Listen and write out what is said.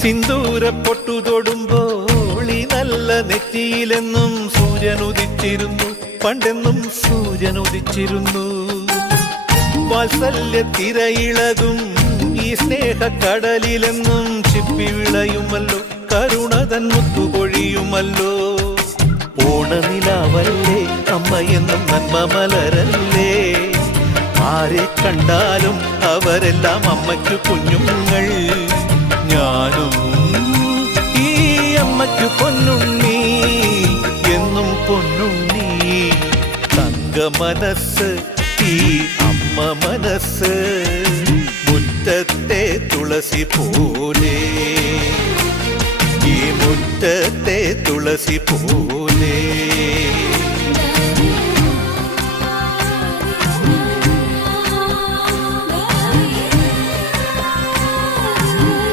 സിന്ദൂര പൊട്ടു തൊടുമ്പോൾ ഈ നല്ല നെറ്റിയിലെന്നും സൂര്യൻ ഉദിച്ചിരുന്നു, പണ്ടെന്നും സൂര്യൻ ഉദിച്ചിരുന്നു. വാത്സല്യ തിരയിളകും ഈ സ്നേഹക്കടലിലെന്നും ചിപ്പി വിളയുമല്ലോ, കരുണതൻ മുത്തുപൊഴിയുമല്ലോ. ഓണനിലാവല്ലേ അമ്മയെന്നും നന്മ മലരല്ലേ, ആരെ കണ്ടാലും അവരെല്ലാം അമ്മയ്ക്കു കുഞ്ഞുങ്ങൾ. ഞാനും ഈ അമ്മയ്ക്കു പൊന്നുണ്ണി, എന്നും പൊന്നുണ്ണി. തങ്ക മനസ്സ് ഈ അമ്മ മനസ്സ്, മുറ്റത്തെ തുളസി പോലെ, ഈ മുറ്റത്തെ തുളസി പോലെ.